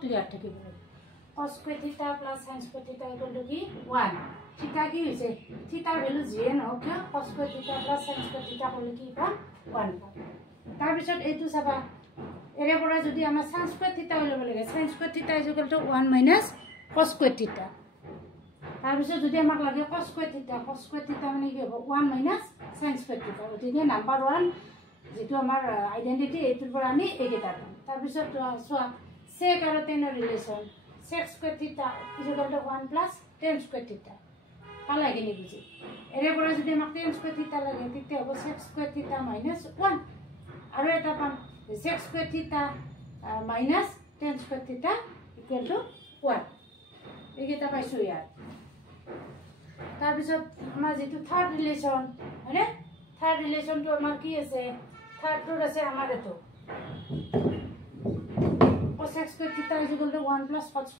clear থাকিব cos square theta plus sin square theta equal to কি 1 theta কি হৈছে theta ভ্যালু যিয়ে নহওক কিয় cos square theta plus sin square theta হ'লে কি পাম 1 পাম তাৰ পিছত এইটো চাবা এৰে পৰা যদি আমাৰ sin square theta উলিয়াব লাগে sin square theta is equal to 1 minus cos square theta তাৰ পিছত যদি আমাক লাগে cos square theta মানে কি হ'ব 1 minus sin square theta গতিকে নাম্বাৰ 1 যেটো আমাৰ আইডেন্টিটি এইটোৰ পৰা আমি এইকেইটা পাম তাৰ পিছত চোৱা sec আৰু tan ৰ relation sec square theta is equal to 1 plus tan square theta পালা গিনি বুজি এৰে পৰা যদি আমাক tan square theta লাগে তেতিয়া হ'ব sec square theta minus 1 আৰু এটা পাম sec square theta minus tan square theta equal to 1 এইকেইটা পাইছো ইয়াত তাৰ পিছত আমাৰ যেটো থাৰ্ড ৰিলেচন হয়নে থাৰ্ড ৰিলেচনটো আমাৰ কি আছে থাৰ্ডটো আছে আমাৰ এটো cos square theta is equal to 1 plus cos